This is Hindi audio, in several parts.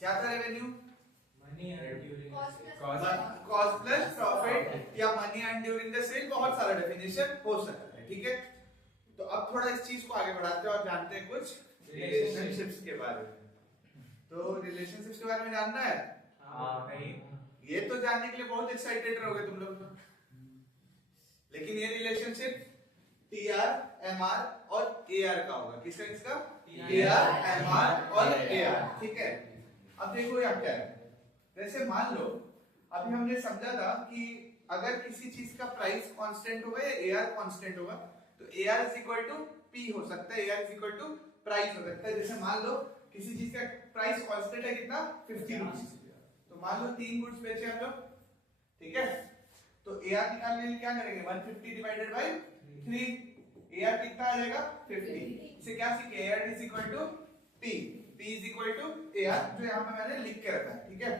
क्या था revenue? Money earn during cost plus profit या money earn during the sale, बहुत सारा डेफिनेशन हो सकता है, ठीक है। तो अब थोड़ा इस चीज को आगे बढ़ाते हैं और जानते हैं कुछ रिलेशनशिप्स के बारे में। तो रिलेशनशिप्स के बारे में जानना है? नहीं। ये तो जानने के लिए बहुत एक्साइटेड रहोगे तुम लोग, लेकिन ये रिलेशनशिप टीआर, एमआर और एआर का होगा। किसका किसका? टीआर, एमआर और एआर, ठीक है। अब देखो यहाँ क्या है, जैसे मान लो अभी हमने समझा था कि अगर किसी चीज का प्राइस कांस्टेंट होगा या एआर कांस्टेंट होगा तो AR is equal to P हो सकता है, AR is equal to price हो सकता है। जैसे मान लो किसी चीज का प्राइस कांस्टेंट है कितना? 50 रुपीस, तो मान लो 3 गुड्स बेचे हम लोग, ठीक है। तो एआर निकालने के लिए क्या करेंगे? 150 डिवाइडेड बाय 3, एआर कितना आ जाएगा? 50। इसे क्या सीखे? AR is equal to P, P is equal to AR, जो यहाँ पे मैंने लिख के रखा है, ठीक है।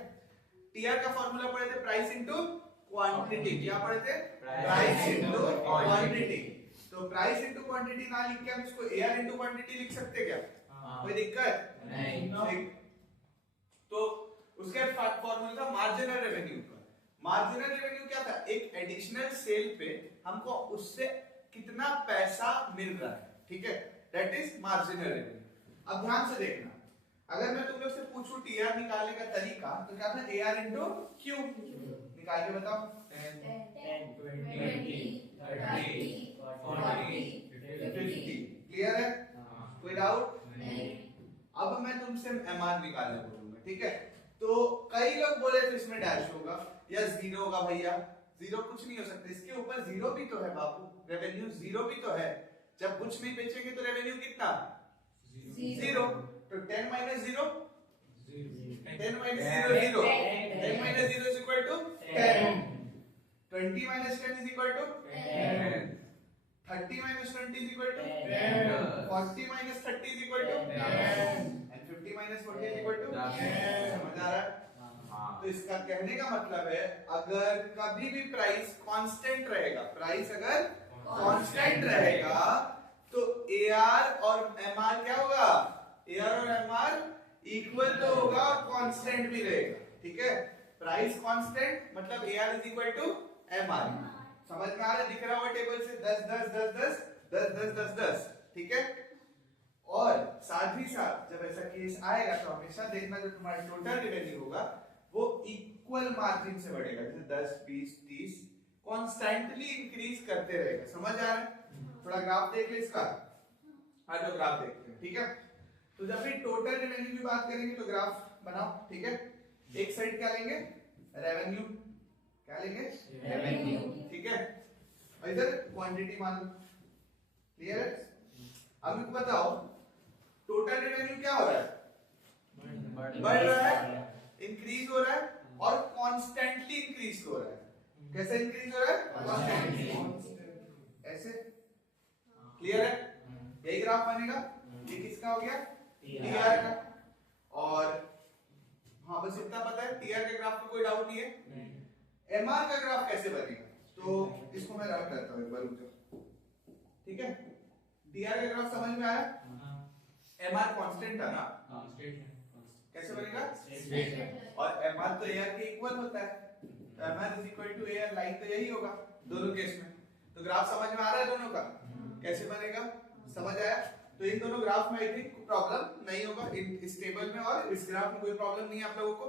टीआर का फॉर्मूला पढ़े थे प्राइस इनटू क्वांटिटी, क्या पढ़े थे? Price into quantity. तो प्राइस इनटू क्वांटिटी ना लिख के हम इसको एआर इनटू क्वांटिटी लिख सकते क्या? कोई दिक्कत नहीं। तो उसके फॉर्मूला था मार्जिनल रेवेन्यू का। मार्जिनल रेवेन्यू क्या था? एक एडिशनल सेल पे हमको उससे कितना पैसा मिल रहा है, ठीक है, दैट इज मार्जिनल रेवेन्यू। अब ध्यान से देखना, अगर मैं तुम लोग से पूछूं टीआर निकालने का तरीका, तो क्या था? एआर इनटू क्यू, निकाल के बताओ। 10, 20, 30, 40, 50। क्लियर है? कोई डाउट नहीं। अब मैं तुमसे एमआर निकालने बोलूंगा, ठीक है। तो कई लोग बोले तो इसमें डैश होगा या जीरो होगा। भैया जीरो कुछ नहीं हो सकता, इसके ऊपर जीरो भी तो है बाबू, रेवेन्यू जीरो भी तो है। जब कुछ नहीं बेचेंगे तो रेवेन्यू कितना? जीरो। तो 10 minus zero, 10 minus zero zero, 10 minus zero is equal to 10, 20 minus 10 is equal to 10, 30 minus 20 is equal to 10, 40 minus 30 is equal to 10, and 50 minus 40 is equal to 10। समझ आ रहा है? तो इसका कहने का मतलब है अगर कभी भी प्राइस कांस्टेंट रहेगा, प्राइस अगर कांस्टेंट रहेगा तो एआर और एमआर क्या होगा? एआर और एमआर इक्वल तो होगा और कांस्टेंट भी रहेगा, ठीक है। प्राइस कांस्टेंट मतलब AR is equal to MR. समझ में आ रहा है? दिख रहा होगा टेबल से 10 10 10 10 10 10 10 10, ठीक है। और साथ ही साथ जब ऐसा केस आएगा तो हमेशा देखना जो तुम्हारा टोटल रेवेन्यू होगा वो इक्वल मार्जिन से बढ़ेगा, जैसे 10 20 30 कॉन्स्टेंटली इंक्रीज करते रहेगा। समझ आ रहा है? थोड़ा ग्राफ देख ले इसका, आज जो ग्राफ देखते हैं, ठीक है। तो जब भी टोटल रेवेन्यू की बात करेंगे तो ग्राफ बनाओ, ठीक है। एक साइड क्या लेंगे? रेवेन्यू, क्या लेंगे? रेवेन्यू, ठीक है। और इधर क्वांटिटी मान लो। क्लियर है? अब मुझे बताओ टोटल रेवेन्यू क्या हो रहा है? बढ़ रहा है, इंक्रीज हो रहा है और कॉन्स्टेंटली इंक्रीज हो रहा है। कैसे इंक्रीज हो रहा है? कॉन्स्टेंटली, ऐसे। क्लियर है? यही ग्राफ बनेगा। ये किसका हो गया? टीआर का। और हाँ बस इतना पता है, टीआर के ग्राफ में कोई डाउट नहीं है। एमआर का ग्राफ कैसे बनेगा? तो इसको मैं रख करता हूं एक बार, रुक जाओ, ठीक है। टीआर का ग्राफ समझ में आया? एमआर कांस्टेंट था ना, कैसे बनेगा? और एमआर तो एआर के इक्वल होता है, तो MR is equal to AR, line तो यही होगा दोनों केस में। तो ग्राफ समझ में आ रहा है दोनों का? कैसे बनेगा? समझ आया? तो इन दोनों ग्राफ में आई थिंक प्रॉब्लम नहीं होगा, इस टेबल में और इस ग्राफ में कोई प्रॉब्लम नहीं है आप लोगों को।